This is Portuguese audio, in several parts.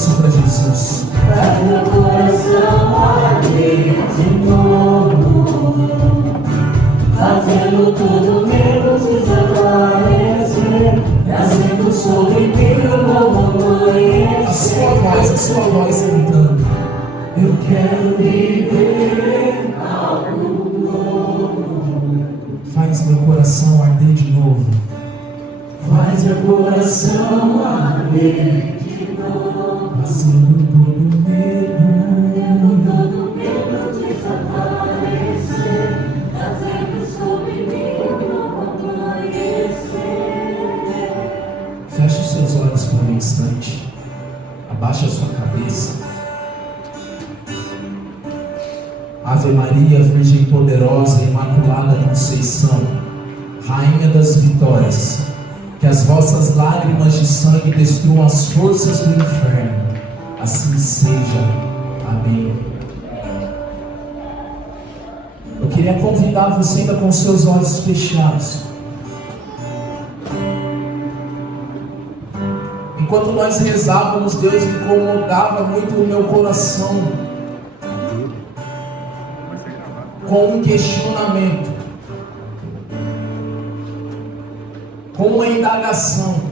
isso para Jesus. Faz meu coração arder de novo, fazendo tudo menos desaparecer, trazendo sobre mim um novo amanhecer. A sua voz cantando. Eu quero viver algo novo. Faz meu coração arder de novo. Faz meu coração arder de novo, Fazendo todo todo medo desaparecer, trazendo sobre mim um novo amanhecer. Feche os seus olhos por um instante. Abaixe a sua cabeça. Ave Maria, Virgem poderosa, Imaculada Conceição, Rainha das vitórias, que as vossas lágrimas de sangue destruam as forças do inferno. Assim seja. Amém. Eu queria convidar você ainda com seus olhos fechados. Enquanto nós rezávamos, Deus incomodava muito o meu coração com um questionamento, com uma indagação.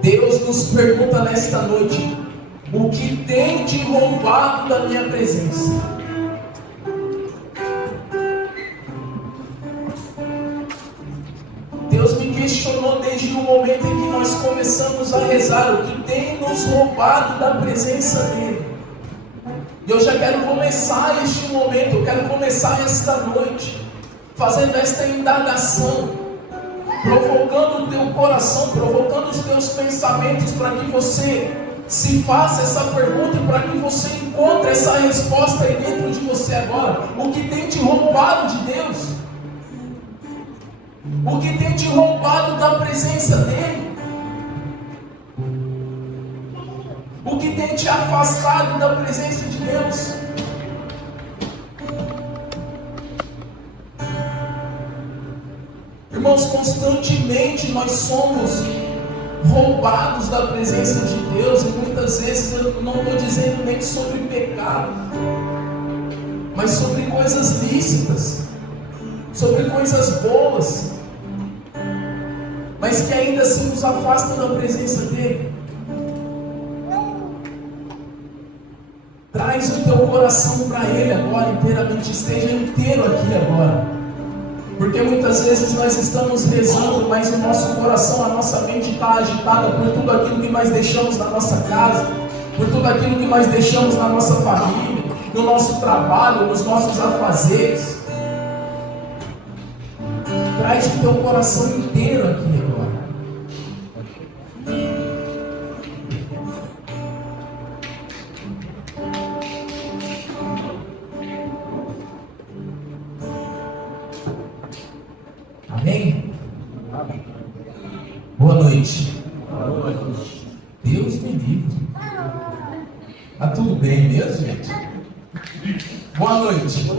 Deus nos pergunta nesta noite: o que tem te roubado da minha presença? Deus me questionou desde o momento em que nós começamos a rezar: o que tem nos roubado da presença dEle? E eu já quero começar este momento, eu quero começar esta noite fazendo esta indagação, provocando o teu coração, provocando os teus pensamentos, para que você se faça essa pergunta e para que você encontre essa resposta aí dentro de você agora. O que tem te roubado de Deus? O que tem te roubado da presença dEle? O que tem te afastado da presença de Deus? Irmãos, constantemente nós somos roubados da presença de Deus, e muitas vezes eu não estou dizendo nem sobre pecado, mas sobre coisas lícitas, sobre coisas boas, mas que ainda assim nos afastam da presença dEle. Traz o teu coração para Ele agora inteiramente, esteja inteiro aqui agora. Porque muitas vezes nós estamos rezando, mas o nosso coração, a nossa mente está agitada por tudo aquilo que nós deixamos na nossa casa, por tudo aquilo que nós deixamos na nossa família, no nosso trabalho, nos nossos afazeres. Traz o teu coração inteiro aqui agora. Amém? Boa noite. Deus me livre. Tá tudo bem mesmo, gente? Boa noite. Por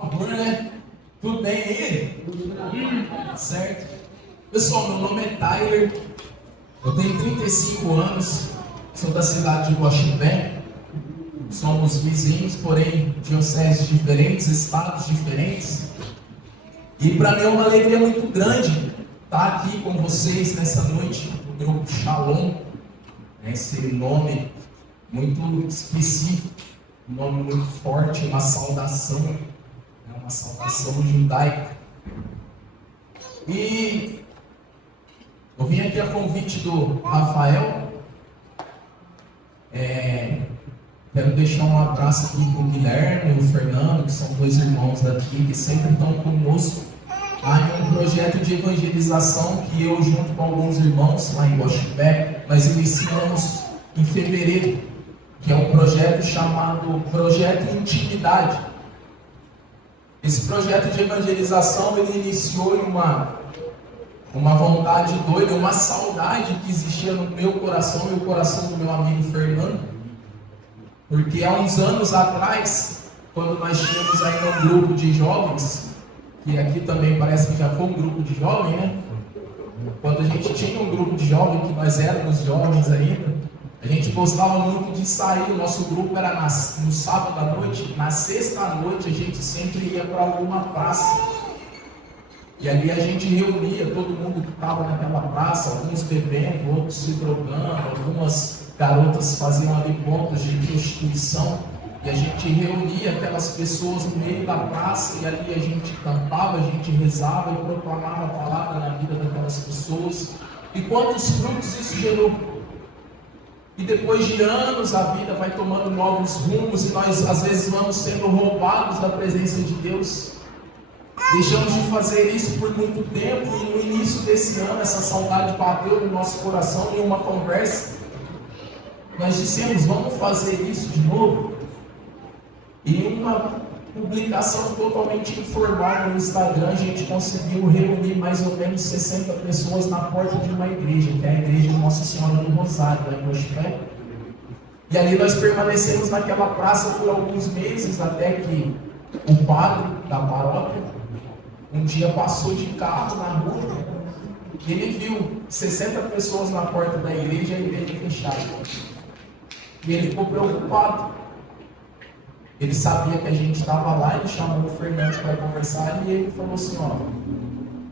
favor, né? Tudo bem aí? Certo? Pessoal, meu nome é Tyler. Eu tenho 35 anos. Sou da cidade de Guaxupé. Somos vizinhos, porém dioceses diferentes, estados diferentes. E para mim é uma alegria muito grande estar aqui com vocês nessa noite, no grupo Shalom, esse nome muito específico, um nome muito forte, uma saudação judaica. E eu vim aqui a convite do Rafael, quero deixar um abraço aqui para o Guilherme e o Fernando, que são dois irmãos daqui, que sempre estão conosco. Há um projeto de evangelização que eu, junto com alguns irmãos lá em Guaxupé, nós iniciamos em fevereiro, que é um projeto chamado Projeto Intimidade. Esse projeto de evangelização, ele iniciou em uma vontade doida, uma saudade que existia no meu coração e o coração do meu amigo Fernando. Porque há uns anos atrás, quando nós tínhamos ainda um grupo de jovens, que aqui também parece que já foi um grupo de jovens, né? Quando a gente tinha um grupo de jovens, que nós éramos jovens ainda, a gente gostava muito de sair. O nosso grupo era no sábado à noite. Na sexta à noite a gente sempre ia para alguma praça. E ali a gente reunia todo mundo que estava naquela praça, alguns bebendo, outros se drogando, algumas garotas faziam ali pontos de prostituição. E a gente reunia aquelas pessoas no meio da praça, e ali a gente cantava, a gente rezava e proclamava a palavra na vida daquelas pessoas. E quantos frutos isso gerou? E depois de anos a vida vai tomando novos rumos, e nós às vezes vamos sendo roubados da presença de Deus. Deixamos de fazer isso por muito tempo, e no início desse ano essa saudade bateu no nosso coração em uma conversa. Nós dissemos, vamos fazer isso de novo? E em uma publicação totalmente informal no Instagram, a gente conseguiu reunir mais ou menos 60 pessoas na porta de uma igreja, que é a igreja de Nossa Senhora do Rosário, lá em Mochipé. E ali nós permanecemos naquela praça por alguns meses, até que o padre da paróquia um dia passou de carro na rua e ele viu 60 pessoas na porta da igreja, a igreja fechada. E ele ficou preocupado. Ele sabia que a gente estava lá, ele chamou o Fernando para conversar e ele falou assim, ó,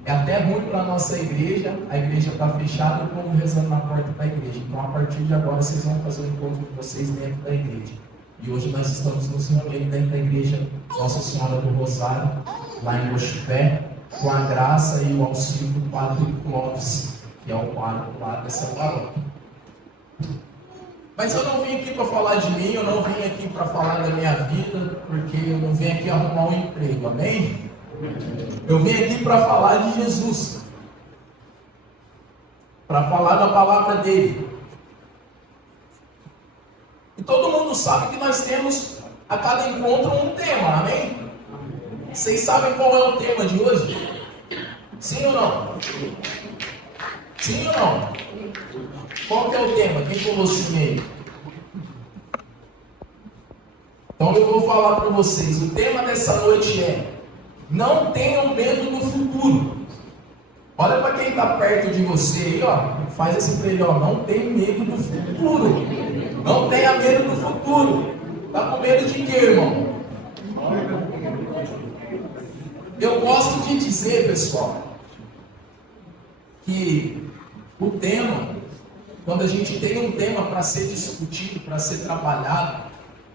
é até ruim para a nossa igreja, a igreja está fechada e o povo rezando na porta da igreja. Então a partir de agora vocês vão fazer o encontro de vocês dentro da igreja. E hoje nós estamos nos reunindo dentro da igreja Nossa Senhora do Rosário, lá em Mochipé, com a graça e o auxílio do Padre Clóvis, que é o padre lá dessa paróquia. Mas eu não vim aqui para falar de mim, eu não vim aqui para falar da minha vida, porque eu não vim aqui arrumar um emprego, amém? Eu vim aqui para falar de Jesus, para falar da palavra dele. E todo mundo sabe que nós temos a cada encontro um tema, amém? Vocês sabem qual é o tema de hoje? Sim ou não? Sim ou não? Qual que é o tema? Quem falou sim aí? Então eu vou falar para vocês. O tema dessa noite é: não tenham medo do futuro. Olha para quem está perto de você aí, ó. Faz assim para ele, ó. Não tenha medo do futuro. Não tenha medo do futuro. Está com medo de quê, irmão? Eu gosto de dizer, pessoal, que o tema, quando a gente tem um tema para ser discutido, para ser trabalhado,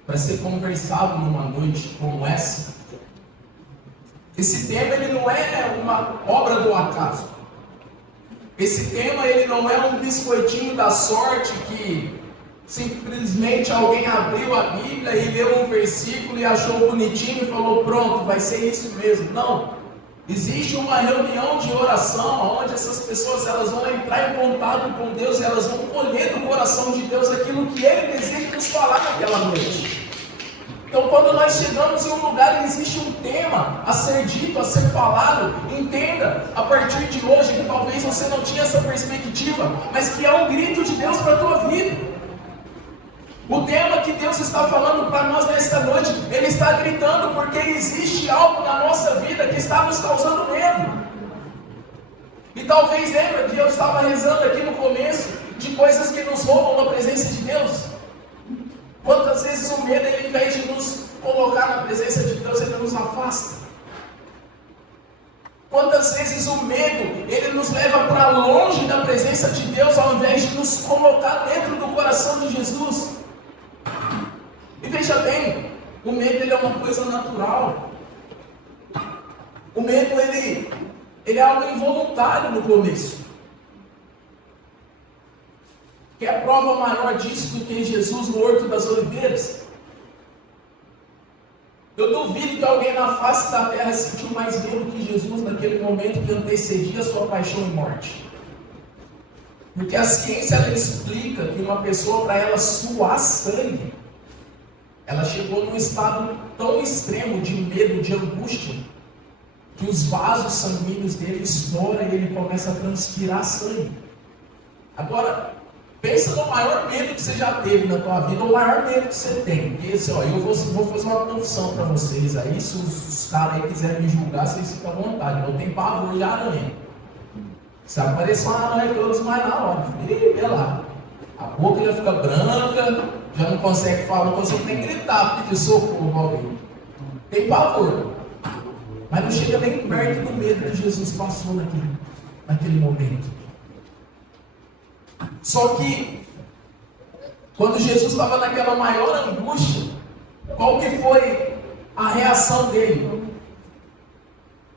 para ser conversado numa noite como essa, esse tema ele não é uma obra do acaso. Esse tema ele não é um biscoitinho da sorte que simplesmente alguém abriu a Bíblia e leu um versículo e achou bonitinho e falou, pronto, vai ser isso mesmo. Não. Existe uma reunião de oração onde essas pessoas elas vão entrar em contato com Deus e elas vão colher do coração de Deus aquilo que Ele deseja nos falar naquela noite. Então, quando nós chegamos em um lugar e existe um tema a ser dito, a ser falado, entenda a partir de hoje que talvez você não tinha essa perspectiva, mas que é um grito de Deus para a tua vida. O tema que Deus está falando para nós nesta noite, Ele está gritando porque existe algo na nossa vida que está nos causando medo. E talvez lembra que eu estava rezando aqui no começo de coisas que nos roubam na presença de Deus. Quantas vezes o medo, ele, em vez de nos colocar na presença de Deus, ele nos afasta. Quantas vezes o medo, ele nos leva para longe da presença de Deus, ao invés de nos colocar dentro do coração de Jesus. E veja bem, o medo ele é uma coisa natural. O medo ele é algo involuntário no começo. Que é a prova maior disso do que Jesus no Horto das Oliveiras. Eu duvido que alguém na face da terra sentiu mais medo que Jesus naquele momento que antecedia a sua paixão e morte. Porque a ciência ela explica que uma pessoa, para ela suar sangue, ela chegou num estado tão extremo de medo, de angústia, que os vasos sanguíneos dele estouram e ele começa a transpirar sangue. Agora, pensa no maior medo que você já teve na tua vida, ou o maior medo que você tem. Porque assim, ó, eu vou fazer uma confissão para vocês aí, se os caras aí quiserem me julgar, vocês ficam à vontade. Eu tenho pavor de aranha. Se aparecer uma aranha, todos mais na hora. Ih, vê lá. A boca já fica branca, já não consegue falar, não consegue nem gritar, pedir socorro ao alguém. Tem pavor. Mas não chega nem perto do medo que Jesus passou naquele momento. Só que, quando Jesus estava naquela maior angústia, qual que foi a reação dele?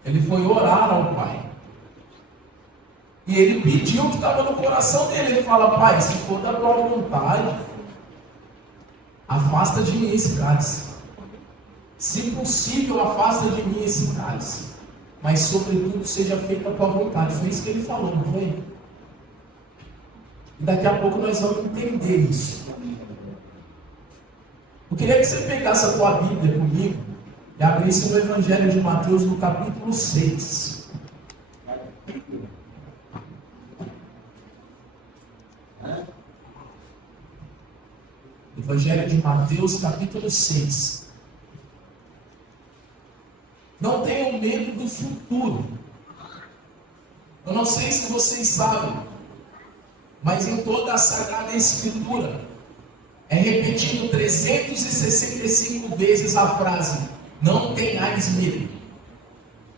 Ele foi orar ao Pai. E ele pediu o que estava no coração dele. Ele fala: Pai, se for da tua vontade, afasta de mim esse cálice. Se possível, afasta de mim esse cálice. Mas sobretudo seja feita a tua vontade. Foi isso que ele falou, não foi? E daqui a pouco nós vamos entender isso. Eu queria que você pegasse a tua Bíblia comigo e abrisse no Evangelho de Mateus no capítulo 6. Evangelho de Mateus, capítulo 6. Não tenham medo do futuro. Eu não sei se vocês sabem, mas em toda a Sagrada Escritura é repetido 365 vezes a frase: não tenhais medo.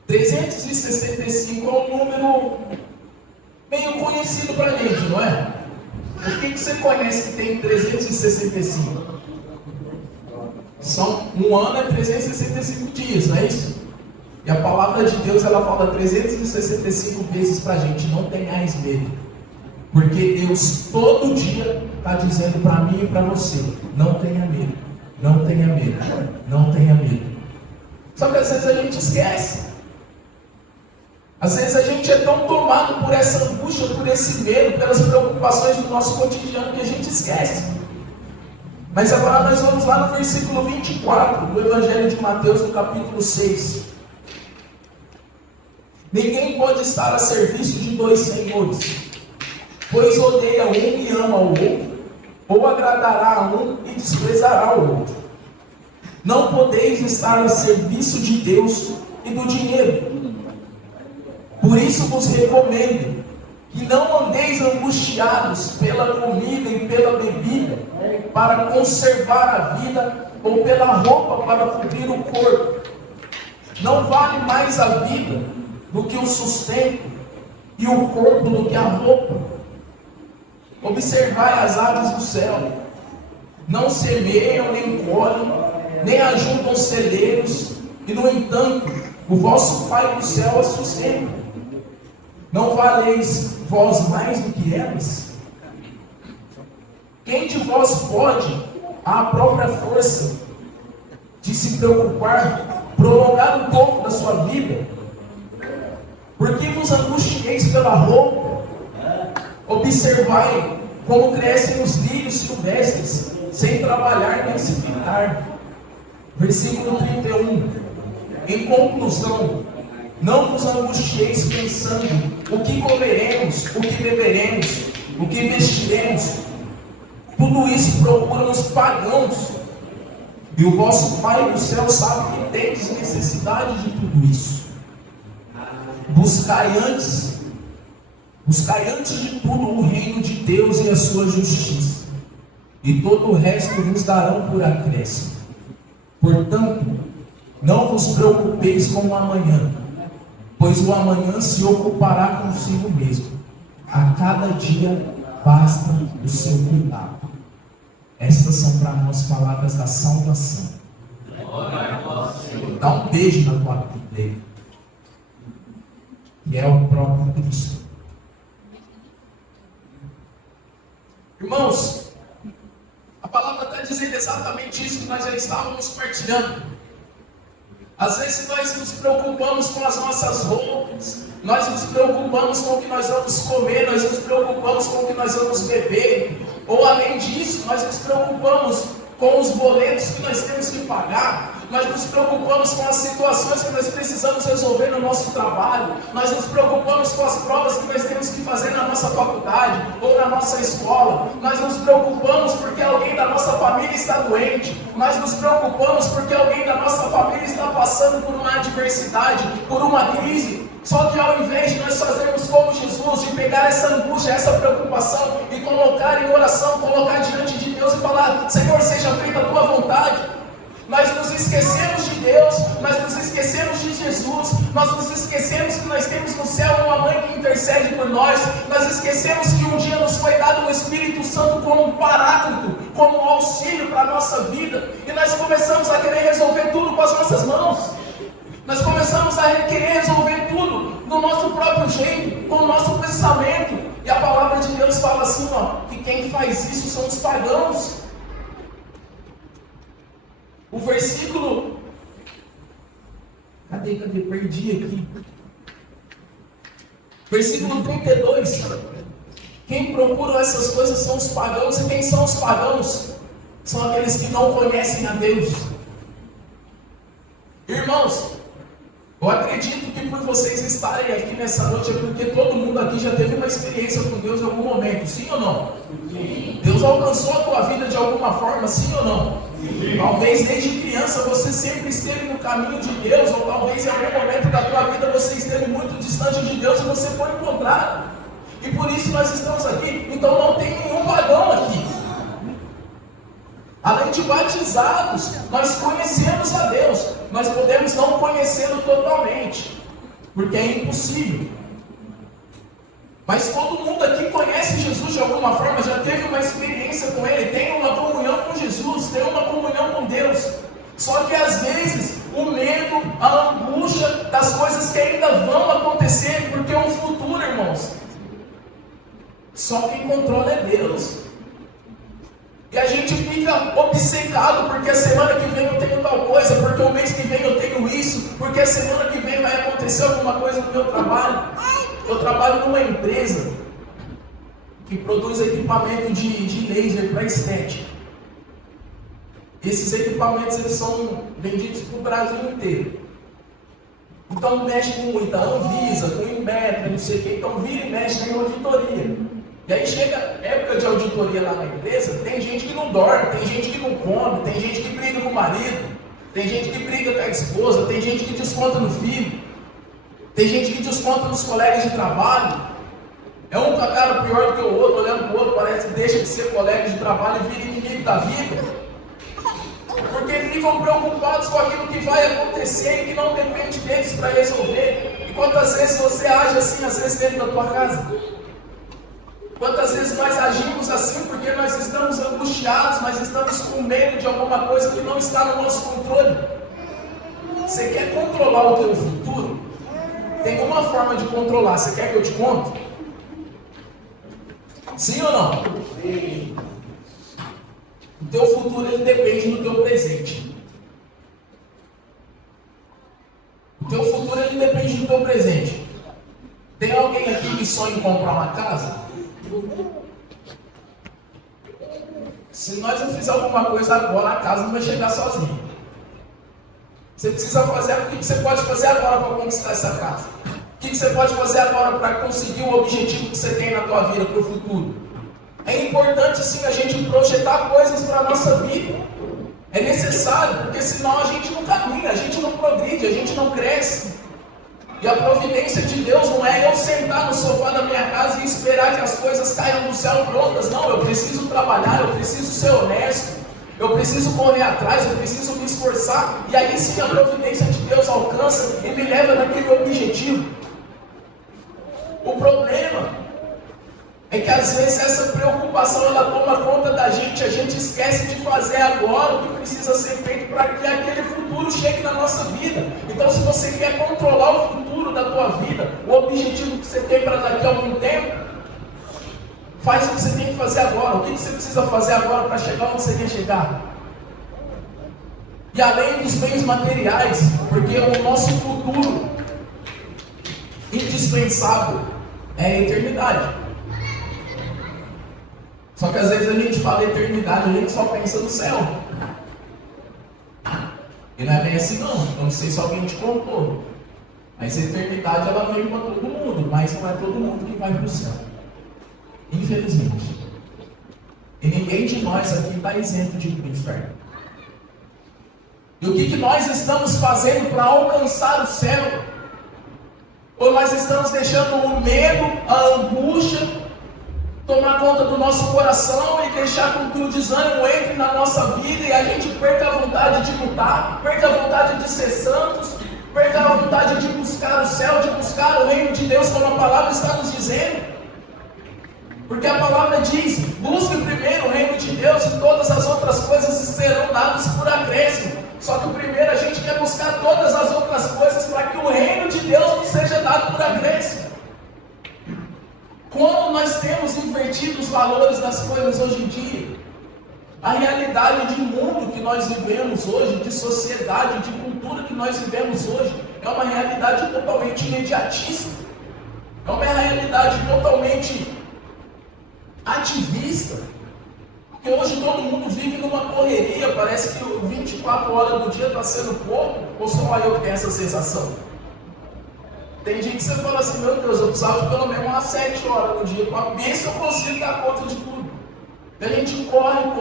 365 é um número meio conhecido para a gente, não é? O que você conhece que tem 365? Um ano é 365 dias, não é isso? E a palavra de Deus, ela fala 365 vezes para a gente: não tenhais medo. Porque Deus todo dia está dizendo para mim e para você: não tenha medo, não tenha medo, não tenha medo. Só que às vezes a gente esquece. Às vezes a gente é tão tomado por essa angústia, por esse medo, pelas preocupações do nosso cotidiano, que a gente esquece. Mas agora nós vamos lá no versículo 24 do Evangelho de Mateus, no capítulo 6. Ninguém pode estar a serviço de dois senhores, pois odeia um e ama o outro, ou agradará a um e desprezará o outro. Não podeis estar a serviço de Deus e do dinheiro. Por isso vos recomendo que não andeis angustiados pela comida e pela bebida, para conservar a vida, ou pela roupa para cobrir o corpo. Não vale mais a vida do que o sustento, e o corpo do que a roupa. Observai as aves do céu: não semeiam, nem colhem, nem ajuntam celeiros, e no entanto o vosso Pai do céu as sustenta. Não valeis vós mais do que elas? Quem de vós pode, à própria força de se preocupar, prolongar um pouco da sua vida? Por que vos angustieis pela roupa? Observai como crescem os lírios silvestres, sem trabalhar nem se fitar. Versículo 31. Em conclusão, não vos angustieis pensando: o que comeremos, o que beberemos, o que vestiremos. Tudo isso procuram os pagãos, e o vosso Pai do céu sabe que tendes necessidade de tudo isso. Buscai antes de tudo o reino de Deus e a sua justiça, e todo o resto vos darão por acréscimo. Portanto, não vos preocupeis com o amanhã, pois o amanhã se ocupará consigo mesmo. A cada dia basta o seu cuidado. Essas são para nós palavras da salvação. Dá um beijo na tua Bíblia, que é o próprio Cristo. Irmãos, a palavra está dizendo exatamente isso que nós já estávamos partilhando. Às vezes nós nos preocupamos com as nossas roupas, nós nos preocupamos com o que nós vamos comer, nós nos preocupamos com o que nós vamos beber, ou além disso, nós nos preocupamos com os boletos que nós temos que pagar, nós nos preocupamos com as situações que nós precisamos resolver no nosso trabalho, nós nos preocupamos com as provas que nós temos que fazer na nossa faculdade ou na nossa escola, nós nos preocupamos porque alguém da nossa família está doente, nós nos preocupamos porque alguém da nossa família está passando por uma adversidade, por uma crise. Só que ao invés de nós fazermos como Jesus, de pegar essa angústia, essa preocupação e colocar em oração, colocar diante de Deus e falar: Senhor, seja feita a tua vontade, nós nos esquecemos de Deus, nós nos esquecemos de Jesus, nós nos esquecemos que nós temos no céu uma mãe que intercede por nós esquecemos que um dia nos foi dado o Espírito Santo como um paráclito, como um auxílio para a nossa vida, e nós começamos a querer resolver tudo com as nossas mãos. Nós começamos a querer resolver tudo do nosso próprio jeito, com o nosso pensamento. E a palavra de Deus fala assim, que quem faz isso são os pagãos. O versículo... Cadê? Perdi aqui. Versículo 32. Quem procura essas coisas são os pagãos. E quem são os pagãos? São aqueles que não conhecem a Deus. Irmãos, eu acredito que por vocês estarem aqui nessa noite é porque todo mundo aqui já teve uma experiência com Deus em algum momento, sim ou não? Sim. Deus alcançou a tua vida de alguma forma, sim ou não? Sim. Talvez desde criança você sempre esteve no caminho de Deus, ou talvez em algum momento da tua vida você esteve muito distante de Deus e você foi encontrado. E por isso nós estamos aqui. Então não tem nenhum pagão aqui. Além de batizados, nós conhecemos a Deus. Nós podemos não conhecê-lo totalmente, porque é impossível. Mas todo mundo aqui conhece Jesus de alguma forma, já teve uma experiência com Ele, tem uma comunhão com Jesus, tem uma comunhão com Deus. Só que às vezes o medo, a angústia das coisas que ainda vão acontecer, porque o futuro, irmãos, só quem controla é Deus. E a gente fica obcecado, porque a semana que vem eu tenho tal coisa, porque o mês que vem eu tenho isso, porque a semana que vem vai acontecer alguma coisa no meu trabalho. Eu trabalho numa empresa que produz equipamento de laser para estética. Esses equipamentos eles são vendidos para o Brasil inteiro. Então mexe com muita Anvisa, com Inmetro, não sei o que, então vira e mexe em auditoria. E aí chega época de auditoria lá na empresa, tem gente que não dorme, tem gente que não come, tem gente que briga com o marido, tem gente que briga com a esposa, tem gente que desconta no filho, tem gente que desconta nos colegas de trabalho. É um cara pior do que o outro, olhando para o outro, parece que deixa de ser colega de trabalho e vira inimigo da vida. Porque ficam preocupados com aquilo que vai acontecer e que não depende deles para resolver. E quantas vezes você age assim, às vezes dentro da tua casa? Quantas vezes nós agimos assim porque nós estamos angustiados, nós estamos com medo de alguma coisa que não está no nosso controle? Você quer controlar o teu futuro? Tem uma forma de controlar, você quer que eu te conte? Sim ou não? Sim. O teu futuro ele depende do teu presente. O teu futuro ele depende do teu presente. Tem alguém aqui que sonha em comprar uma casa? Se nós não fizer alguma coisa agora, a casa não vai chegar sozinha. Você precisa fazer o que você pode fazer agora para conquistar essa casa. O que você pode fazer agora para conseguir o objetivo que você tem na tua vida para o futuro. É importante sim a gente projetar coisas para a nossa vida. É necessário, porque senão a gente não caminha, a gente não progride, a gente não cresce. E a providência de Deus não é eu sentar no sofá da minha casa e esperar que as coisas caiam do céu prontas. Não, eu preciso trabalhar, eu preciso ser honesto, eu preciso correr atrás, eu preciso me esforçar. E aí sim a providência de Deus alcança e me leva naquele objetivo. O problema é que às vezes essa preocupação ela toma conta da gente, a gente esquece de fazer agora o que precisa ser feito para que aquele futuro chegue na nossa vida. Então se você quer controlar o futuro da tua vida, o objetivo que você tem para daqui a algum tempo, faz o que você tem que fazer agora. O que você precisa fazer agora para chegar onde você quer chegar? E além dos bens materiais, porque o nosso futuro indispensável é a eternidade. Só que às vezes a gente fala eternidade, a gente só pensa no céu. E não é bem assim não. Eu não sei se alguém te contou. Mas a eternidade ela vem para todo mundo, mas não é todo mundo que vai para o céu. Infelizmente. E ninguém de nós aqui está isento de ir para o inferno. E o que nós estamos fazendo para alcançar o céu? Ou nós estamos deixando o medo, a angústia tomar conta do nosso coração e deixar com que o desânimo entre na nossa vida e a gente perca a vontade de lutar, perca a vontade de ser santos, perca a vontade de buscar o céu, de buscar o reino de Deus, como a palavra está nos dizendo. Porque a palavra diz: busque primeiro o reino de Deus e todas as outras coisas serão dadas por acréscimo. Só que primeiro a gente quer buscar todas as outras coisas para que o reino de Deus nos seja dado por acréscimo. Como nós temos invertido os valores das coisas hoje em dia? A realidade de mundo que nós vivemos hoje, de sociedade, de cultura que nós vivemos hoje, é uma realidade totalmente imediatista. É uma realidade totalmente ativista. Porque hoje todo mundo vive numa correria, parece que 24 horas do dia está sendo pouco, ou só eu que tenho essa sensação? Tem dia que você fala assim: meu Deus, eu precisava de pelo menos umas 7 horas no dia, para ver se eu consigo dar conta de tudo. A gente corre, não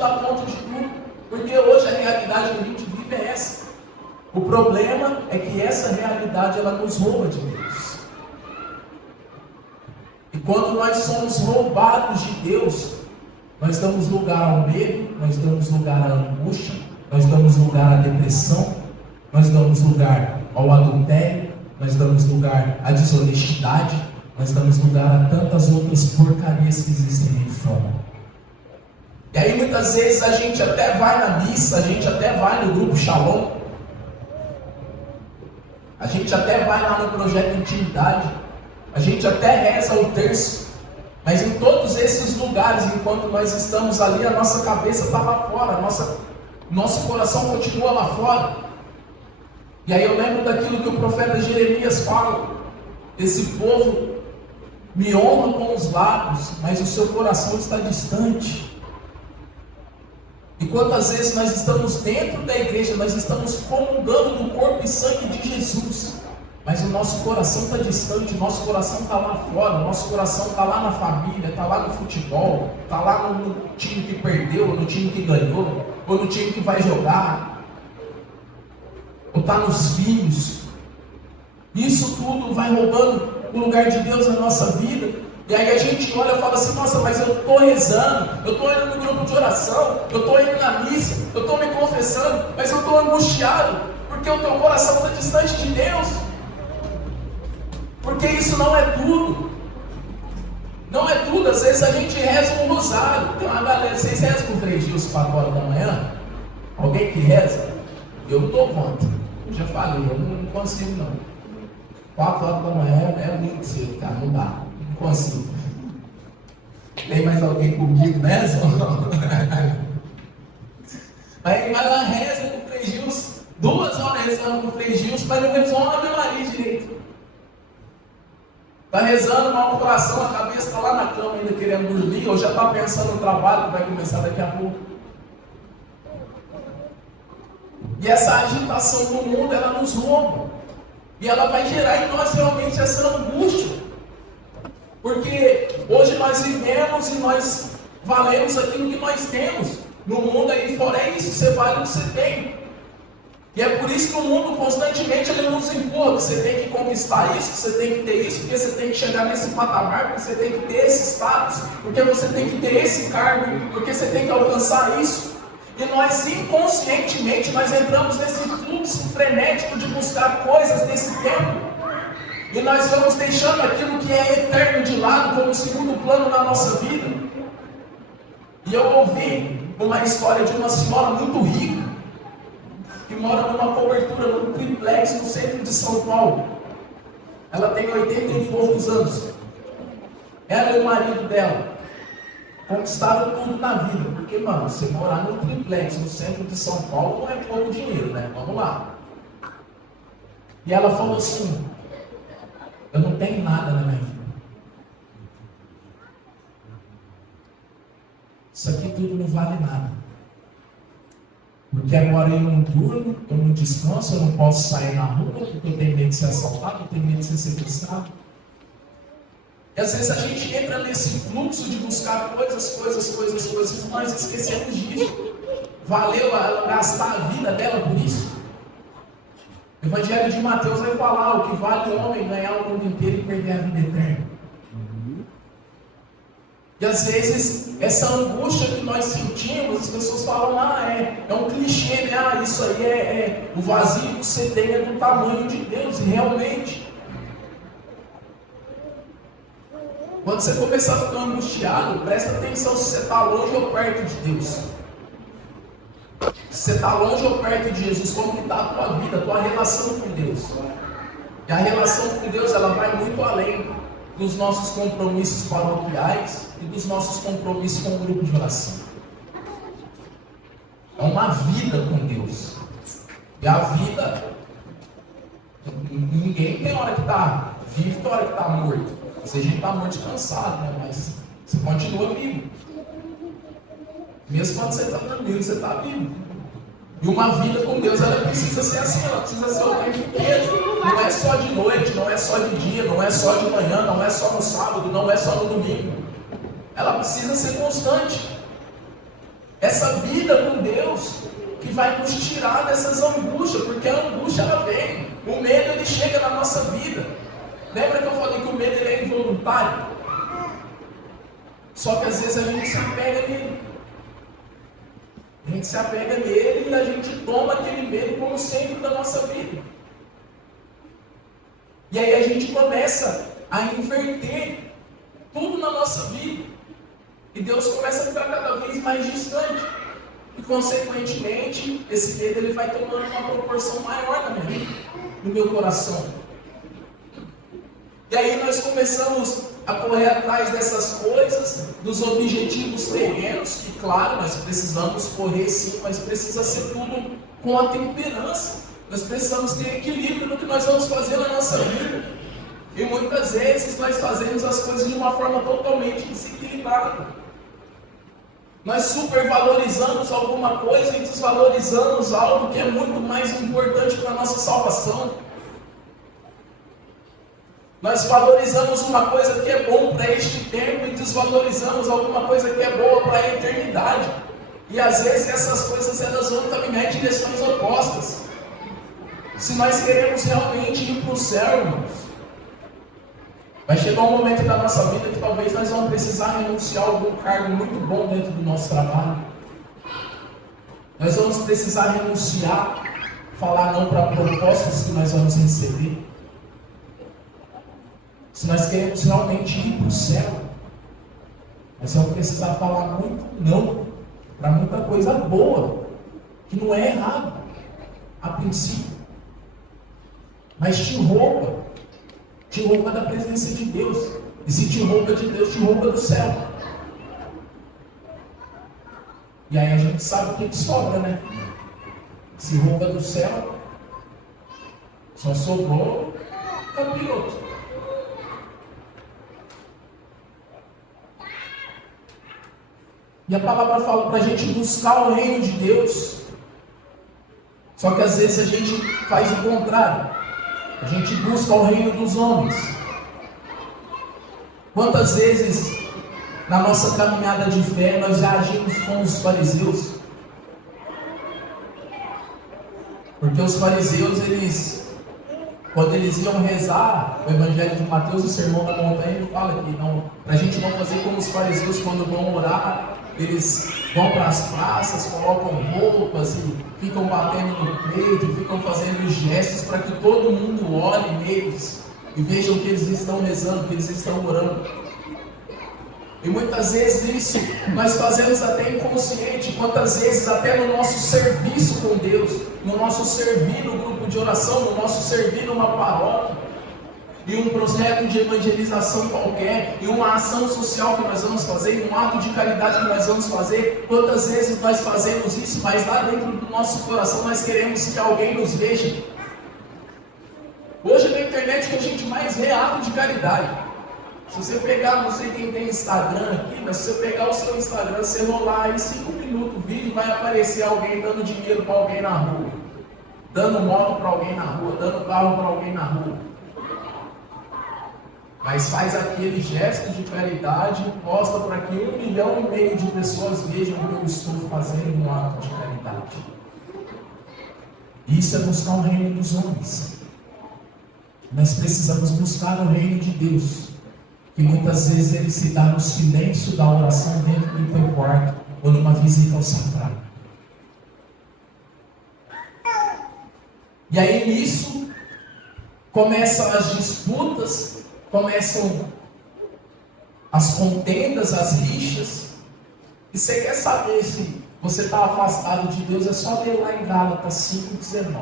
dá conta de tudo, porque hoje a realidade que a gente vive é essa. O problema é que essa realidade ela nos rouba de Deus. E quando nós somos roubados de Deus, nós damos lugar ao medo, nós damos lugar à angústia, nós damos lugar à depressão, nós damos lugar ao adultério, nós damos lugar à desonestidade, nós damos lugar a tantas outras porcarias que existem aí fora. E aí muitas vezes a gente até vai na missa, a gente até vai no grupo Shalom, a gente até vai lá no projeto Intimidade, a gente até reza o terço, mas em todos esses lugares, enquanto nós estamos ali, a nossa cabeça está lá fora, nosso coração continua lá fora. E aí eu lembro daquilo que o profeta Jeremias fala: esse povo me honra com os lábios, mas o seu coração está distante. E quantas vezes nós estamos dentro da igreja, nós estamos comungando do corpo e sangue de Jesus, mas o nosso coração está distante, o nosso coração está lá fora, o nosso coração está lá na família, está lá no futebol, está lá no time que perdeu, ou no time que ganhou, ou no time que vai jogar, ou está nos filhos. Isso tudo vai roubando o lugar de Deus na nossa vida. E aí a gente olha e fala assim: nossa, mas eu estou rezando, eu estou indo no grupo de oração, eu estou indo na missa, eu estou me confessando, mas eu estou angustiado, porque o teu coração está distante de Deus. Porque isso não é tudo. Não é tudo. Às vezes a gente reza um rosário. Tem uma galera, vocês rezam com 3 dias 4 horas da manhã? Alguém que reza? Eu não estou contra. Eu já falei, eu não consigo não. 4 horas da manhã é muito cedo, cara, não dá. Não consigo. Tem mais alguém comigo nessa? Aí vai lá, reza com 3 dias, 2 horas rezando com 3 dias, mas não rezou uma Ave Maria direito. Está rezando, mal no coração, a cabeça está lá na cama ainda querendo dormir, ou já está pensando no trabalho que vai começar daqui a pouco. E essa agitação do mundo, ela nos rouba. E ela vai gerar em nós realmente essa angústia. Porque hoje nós vivemos e nós valemos aquilo que nós temos. No mundo aí fora é isso, você vale o que você tem. E é por isso que o mundo constantemente ele nos empurra, que você tem que conquistar isso, que você tem que ter isso, porque você tem que chegar nesse patamar, porque você tem que ter esse status, porque você tem que ter esse cargo, porque você tem que alcançar isso. E nós inconscientemente nós entramos nesse fluxo frenético de buscar coisas desse tempo. E nós vamos deixando aquilo que é eterno de lado como segundo plano na nossa vida. E eu ouvi uma história de uma senhora muito rica, que mora numa cobertura, num triplex no centro de São Paulo. Ela tem 80 e poucos anos. Ela e o marido dela conquistaram tudo na vida. Porque, mano, você morar num triplex no centro de São Paulo não é pouco dinheiro, né? Vamos lá. E ela falou assim: eu não tenho nada na minha vida. Isso aqui tudo não vale nada. Porque agora eu não durmo, eu não descanso, eu não posso sair na rua, porque eu tenho medo de ser assaltado, eu tenho medo de ser sequestrado. E às vezes a gente entra nesse fluxo de buscar coisas, e nós esquecemos disso. Valeu ela gastar a vida dela por isso? Evangelho de Mateus vai falar o que vale o homem ganhar o mundo inteiro e perder a vida eterna. E às vezes, essa angústia que nós sentimos, as pessoas falam, é um clichê, né? Isso aí o vazio que você tem é do tamanho de Deus. E realmente, quando você começar a ficar angustiado, presta atenção se você está longe ou perto de Deus. Se você está longe ou perto de Jesus, como que está a tua vida, a tua relação com Deus? E a relação com Deus, ela vai muito além dos nossos compromissos paroquiais e dos nossos compromissos com o grupo de oração. É uma vida com Deus. E a vida, ninguém tem hora que está vivo e tem hora que está morto. Se a gente está morto e cansado, né? Mas você continua vivo. Mesmo quando você está dormindo, você está vivo. E uma vida com Deus, ela precisa ser assim, ela precisa ser o tempo inteiro. Não é só de noite, não é só de dia, não é só de manhã, não é só no sábado, não é só no domingo. Ela precisa ser constante. Essa vida com Deus que vai nos tirar dessas angústias, porque a angústia ela vem, o medo ele chega na nossa vida. Lembra que eu falei que o medo ele é involuntário? Só que às vezes a gente se apega nele. A gente se apega nele e a gente toma aquele medo como centro da nossa vida. E aí a gente começa a inverter tudo na nossa vida. E Deus começa a ficar cada vez mais distante. E consequentemente, esse medo ele vai tomando uma proporção maior na minha vida, no meu coração. E aí nós começamos a correr atrás dessas coisas, dos objetivos terrenos, que claro, nós precisamos correr sim, mas precisa ser tudo com a temperança. Nós precisamos ter equilíbrio no que nós vamos fazer na nossa vida. E muitas vezes nós fazemos as coisas de uma forma totalmente desequilibrada. Nós supervalorizamos alguma coisa e desvalorizamos algo que é muito mais importante para a nossa salvação. Nós valorizamos uma coisa que é bom para este tempo e desvalorizamos alguma coisa que é boa para a eternidade. E às vezes essas coisas elas vão caminhar em direções opostas. Se nós queremos realmente ir para o céu, irmãos, vai chegar um momento da nossa vida que talvez nós vamos precisar renunciar a algum cargo muito bom dentro do nosso trabalho. Nós vamos precisar renunciar, falar não para propostas que nós vamos receber. Se nós queremos realmente ir para o céu, nós vamos precisar falar muito não para muita coisa boa, que não é errado a princípio, mas te rouba da presença de Deus. E se te rouba de Deus, te rouba do céu. E aí a gente sabe o que sobra, né? Se rouba do céu, só sobrou capiroto. E a palavra fala para a gente buscar o reino de Deus. Só que às vezes a gente faz o contrário. A gente busca o reino dos homens. Quantas vezes na nossa caminhada de fé nós já agimos como os fariseus? Porque os fariseus, quando eles iam rezar o Evangelho de Mateus, o Sermão da Montanha, ele fala que para a gente não fazer como os fariseus quando vão orar. Eles vão para as praças, colocam roupas e ficam batendo no peito, ficam fazendo gestos para que todo mundo olhe neles e vejam que eles estão rezando, que eles estão orando. E muitas vezes isso nós fazemos até inconsciente, quantas vezes até no nosso serviço com Deus, no nosso servir no grupo de oração, no nosso servir numa paróquia, em um projeto de evangelização qualquer, em uma ação social que nós vamos fazer, em um ato de caridade que nós vamos fazer. Quantas vezes nós fazemos isso, mas lá dentro do nosso coração nós queremos que alguém nos veja. Hoje na internet o que a gente mais vê é ato de caridade. Se você pegar, não sei quem tem Instagram aqui, mas se você pegar o seu Instagram, você rolar aí 5 minutos o vídeo, vai aparecer alguém dando dinheiro para alguém na rua, dando moto para alguém na rua, dando carro para alguém na rua. Mas faz aquele gesto de caridade e posta para que 1,5 milhão de pessoas vejam o que eu estou fazendo no ato de caridade. Isso é buscar o reino dos homens. Nós precisamos buscar o reino de Deus, que muitas vezes ele se dá no silêncio da oração dentro do teu quarto, ou numa visita ao sacrário. E aí nisso, começam as disputas, começam as contendas, as rixas. E você quer saber se você está afastado de Deus, é só ler lá em Gálatas 5,19.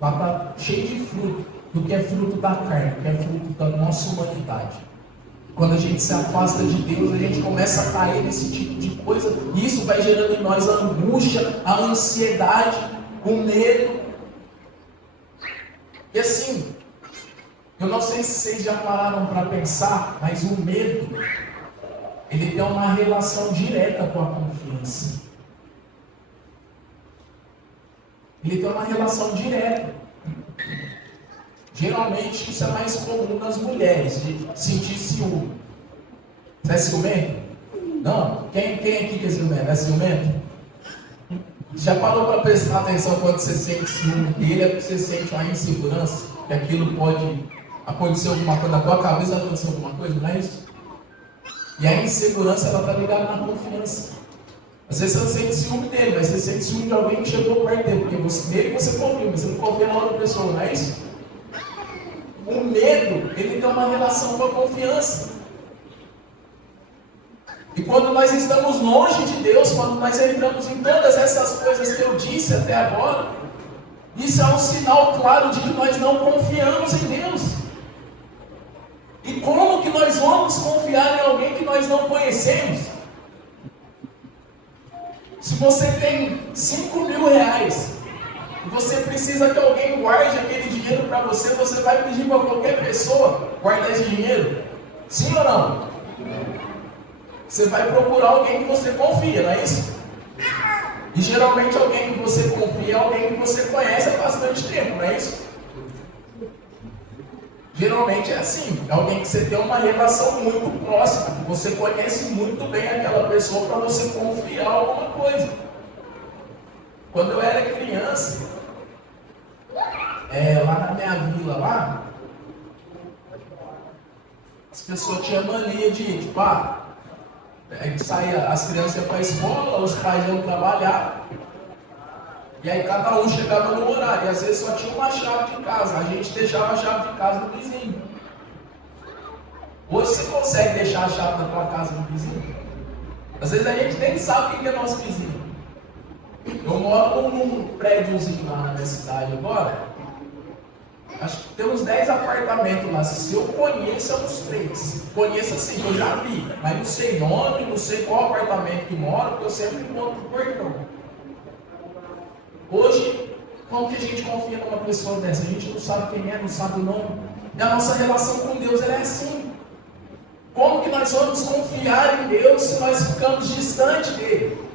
Lá está cheio de fruto, do que é fruto da carne, do que é fruto da nossa humanidade. Quando a gente se afasta de Deus, a gente começa a cair nesse tipo de coisa, e isso vai gerando em nós a angústia, a ansiedade, o medo. E assim, eu não sei se vocês já pararam para pensar, mas o medo, ele tem uma relação direta com a confiança. Ele tem uma relação direta. Geralmente isso é mais comum nas mulheres, de sentir ciúme. Você é ciumento? Não? Quem aqui que é ciumento? É ciumento? Já parou para prestar atenção quando você sente ciúme dele, é porque você sente uma insegurança, que aquilo pode acontecer alguma coisa, na tua cabeça acontecer alguma coisa, não é isso? E a insegurança, ela está ligada na confiança. Às vezes você não sente ciúme dele, mas você sente ciúme de alguém que chegou perto dele, porque nele você confia, mas você não confia na outra pessoa, não é isso? O medo, ele tem uma relação com a confiança. E quando nós estamos longe de Deus, quando nós entramos em todas essas coisas que eu disse até agora, isso é um sinal claro de que nós não confiamos em Deus. E como que nós vamos confiar em alguém que nós não conhecemos? Se você tem 5 mil reais e você precisa que alguém guarde aquele dinheiro para você, você vai pedir para qualquer pessoa guardar esse dinheiro? Sim ou não? Você vai procurar alguém que você confia, não é isso? E geralmente alguém que você confia é alguém que você conhece há bastante tempo, não é isso? Geralmente é assim, é alguém que você tem uma relação muito próxima, que você conhece muito bem aquela pessoa para você confiar alguma coisa. Quando eu era criança, lá na minha vila lá, as pessoas tinham mania de saía, as crianças iam para a escola, os pais iam trabalhar, e aí cada um chegava no horário, e às vezes só tinha uma chave de casa, a gente deixava a chave de casa no vizinho. Hoje você consegue deixar a chave da tua casa no vizinho? Às vezes a gente nem sabe quem é nosso vizinho. Eu moro num prédiozinho lá na minha cidade agora, acho que tem uns 10 apartamentos lá. Se eu conheço, uns 3. Conheço assim, que eu já vi, mas não sei nome, não sei qual apartamento que mora, porque eu sempre encontro o portão. Hoje, como que a gente confia numa pessoa dessa? A gente não sabe quem é, não sabe o nome. E a nossa relação com Deus ela é assim. Como que nós vamos confiar em Deus se nós ficamos distantes dele?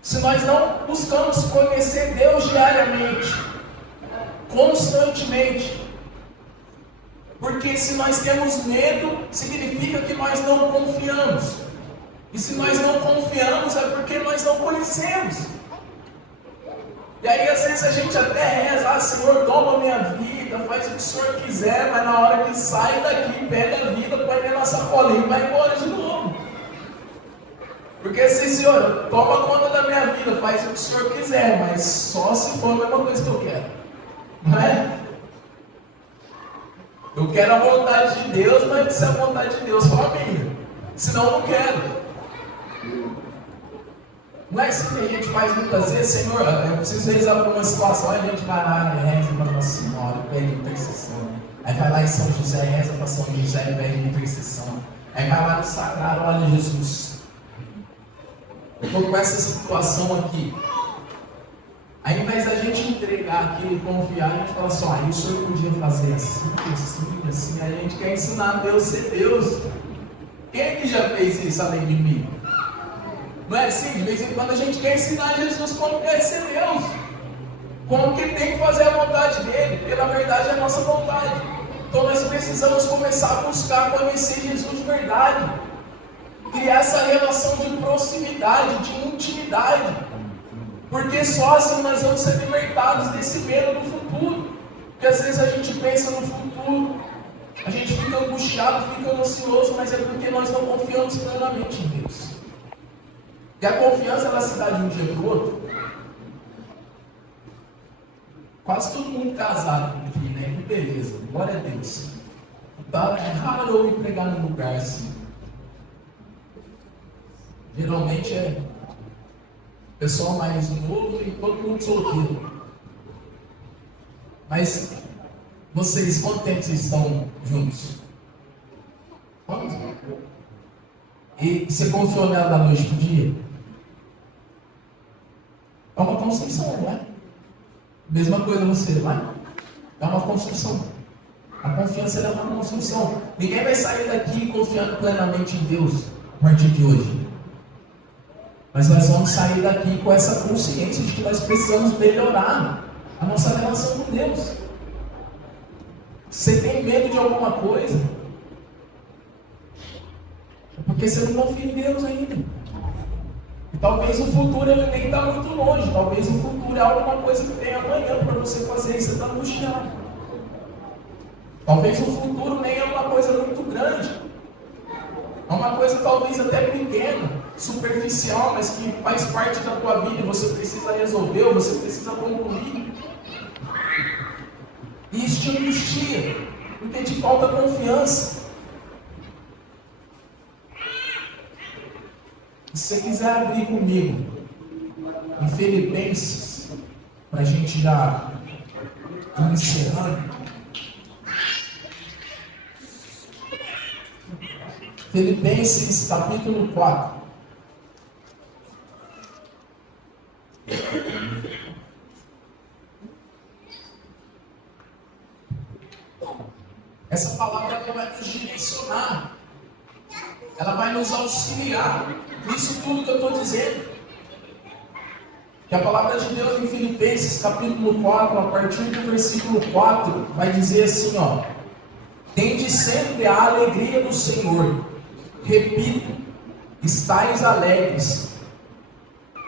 Se nós não buscamos conhecer Deus diariamente, constantemente? Porque se nós temos medo, significa que nós não confiamos. E se nós não confiamos, é porque nós não conhecemos. E aí às vezes a gente até reza, Senhor, toma minha vida, faz o que o Senhor quiser, mas na hora que sai daqui, pega a vida, põe na nossa sacolinha e vai embora de novo. Porque assim, Senhor, toma conta da minha vida, faz o que o Senhor quiser, mas só se for a mesma coisa que eu quero. Não é? Eu quero a vontade de Deus, mas se a vontade de Deus for a minha. Senão eu não quero. Não é assim que a gente faz muitas vezes, Senhor, eu preciso rezar por uma situação, aí a gente vai lá e reza para Nossa Senhora, pede intercessão. Aí vai lá em São José, reza para São José e pede intercessão. Aí vai lá no Sagrado, olha Jesus. Eu estou com essa situação aqui. Aí, ao invés da gente entregar aquilo e confiar, a gente fala assim, o Senhor podia fazer assim, assim, assim. Aí a gente quer ensinar a Deus a ser Deus. Quem é que já fez isso além de mim? Não é assim? De vez em quando a gente quer ensinar Jesus como quer ser Deus. Como que tem que fazer a vontade dele, porque na verdade é a nossa vontade. Então nós precisamos começar a buscar conhecer Jesus de verdade. Criar essa relação de proximidade, de intimidade. Porque só assim nós vamos ser libertados desse medo do futuro. Porque às vezes a gente pensa no futuro, a gente fica angustiado, fica ansioso, mas é porque nós não confiamos plenamente em Deus. E a confiança ela se dá de um dia para o outro. Quase todo mundo casado aqui, né? Que beleza, glória a Deus. Tá, é raro eu ir pregar num lugar assim. Geralmente é pessoal mais novo e todo mundo solteiro. Mas vocês, quanto tempo vocês estão juntos? Quanto? E você confiou nela da noite pro dia? É uma construção, não é? Mesma coisa você, não é? É uma construção. A confiança é uma construção. Ninguém vai sair daqui confiando plenamente em Deus a partir de hoje. Mas nós vamos sair daqui com essa consciência de que nós precisamos melhorar a nossa relação com Deus. Você tem medo de alguma coisa? É porque você não confia em Deus ainda. E talvez o futuro ele nem está muito longe. Talvez o futuro é alguma coisa que tem amanhã para você fazer e você está angustiado. Talvez o futuro nem é uma coisa muito grande. É uma coisa talvez até pequena, superficial, mas que faz parte da tua vida e você precisa resolver, ou você precisa concluir. E isso te angustia, porque te falta confiança. Se você quiser abrir comigo em Filipenses, para a gente já ir encerrando. Filipenses capítulo 4. Essa palavra ela vai nos direcionar, ela vai nos auxiliar nisso tudo que eu estou dizendo. Que a palavra de Deus em Filipenses capítulo 4, a partir do versículo 4, vai dizer assim, ó: tende sempre a alegria do Senhor. Repito, estais alegres.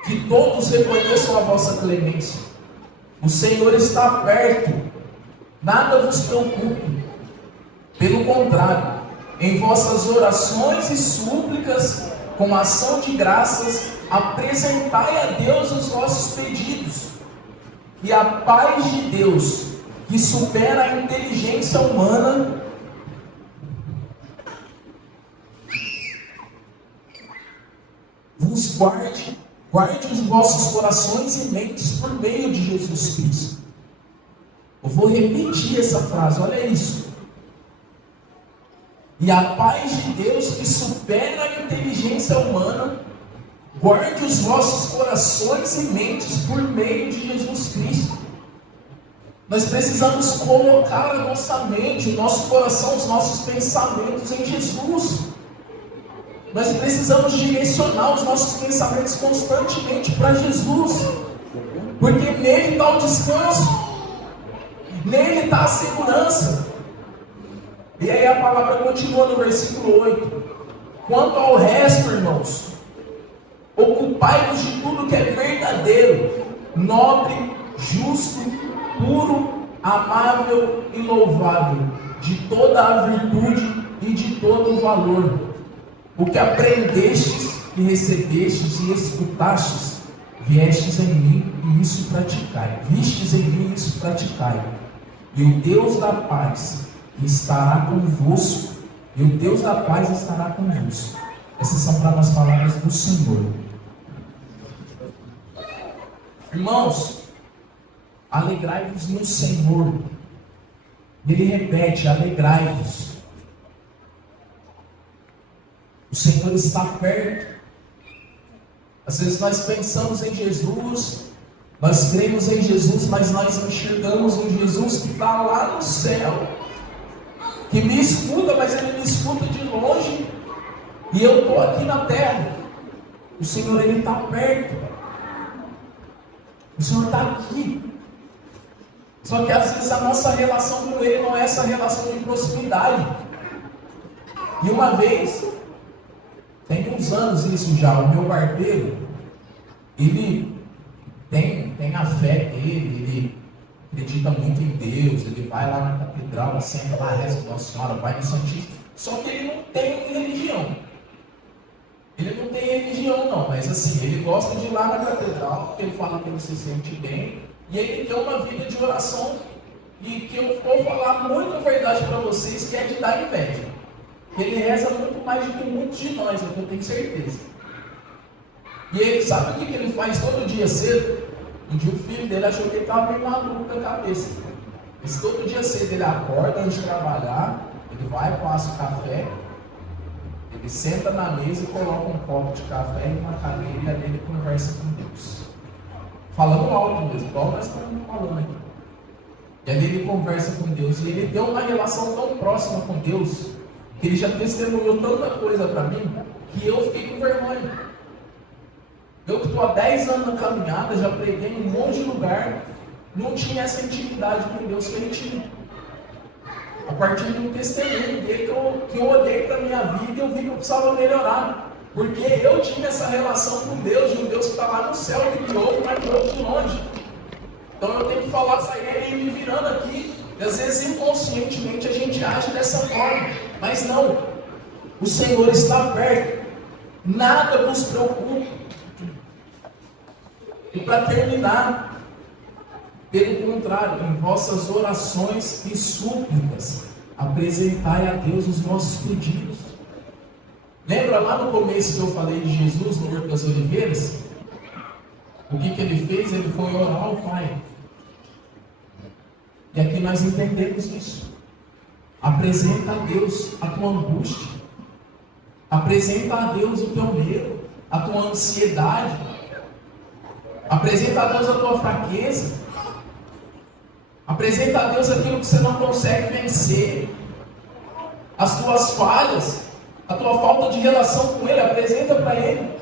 Que todos reconheçam a vossa clemência. O Senhor está perto. Nada vos preocupe. Pelo contrário, em vossas orações e súplicas, com ação de graças, apresentai a Deus os vossos pedidos. E a paz de Deus, que supera a inteligência humana, vos guarde os vossos corações e mentes por meio de Jesus Cristo. Eu vou repetir essa frase, olha isso. E a paz de Deus, que supera a inteligência humana, guarde os vossos corações e mentes por meio de Jesus Cristo. Nós precisamos colocar a nossa mente, o nosso coração, os nossos pensamentos em Jesus. Nós precisamos direcionar os nossos pensamentos constantemente para Jesus, porque nele está o descanso, nele está a segurança. E aí a palavra continua no versículo 8: quanto ao resto, irmãos, ocupai-vos de tudo que é verdadeiro, nobre, justo, puro, amável e louvável, de toda a virtude e de todo o valor. O que aprendestes e recebestes e escutastes, viestes em mim e isso praticai. Vistes em mim e isso praticai. E o Deus da paz estará convosco. E o Deus da paz estará convosco. Essas são para as palavras do Senhor. Irmãos, alegrai-vos no Senhor. Ele repete, alegrai-vos. O Senhor está perto. Às vezes nós pensamos em Jesus, nós cremos em Jesus, mas nós enxergamos um Jesus que está lá no céu, que me escuta, mas Ele me escuta de longe, e eu estou aqui na terra. O Senhor, Ele está perto. O Senhor está aqui. Só que às vezes a nossa relação com Ele não é essa relação de proximidade. E uma vez, tem uns anos isso já, o meu barbeiro, ele tem a fé dele, ele acredita muito em Deus, ele vai lá na catedral, senta lá, reza com Nossa Senhora, vai no Santíssimo. Só que ele não tem religião. Ele não tem religião não, mas assim, ele gosta de ir lá na catedral, porque ele fala que ele se sente bem, e ele tem uma vida de oração, e que eu vou falar muita verdade para vocês, que é de dar inveja. Ele reza muito mais do que muitos de nós, eu tenho certeza. E ele sabe o que ele faz todo dia cedo? Um dia o filho dele achou que ele estava meio maluco da cabeça. Mas todo dia cedo ele acorda antes de trabalhar, ele vai, passa o café, ele senta na mesa e coloca um copo de café e uma cadeira e ali ele conversa com Deus. Falando alto mesmo, igual nós estamos falando aqui. E ali ele conversa com Deus. E ele tem uma relação tão próxima com Deus, que ele já testemunhou tanta coisa para mim, que eu fiquei com vergonha. Eu que estou há 10 anos na caminhada, já preguei em um monte de lugar, não tinha essa intimidade com Deus que ele tinha. A partir de um testemunho dele que eu olhei para a minha vida e eu vi que eu precisava melhorar. Porque eu tinha essa relação com Deus, de um Deus que está lá no céu, que me ouve, mas me ouve de longe. Então eu tenho que falar para ele e me virando aqui. E às vezes inconscientemente a gente age dessa forma. Mas não, o Senhor está perto. Nada vos preocupa. E para terminar, pelo contrário, em vossas orações e súplicas, apresentai a Deus os vossos pedidos. Lembra lá no começo que eu falei de Jesus no Horto das Oliveiras? O que ele fez? Ele foi orar ao Pai. E aqui nós entendemos isso. Apresenta a Deus a tua angústia. Apresenta a Deus o teu medo, a tua ansiedade. Apresenta a Deus a tua fraqueza. Apresenta a Deus aquilo que você não consegue vencer. As tuas falhas, a tua falta de relação com Ele, apresenta para Ele.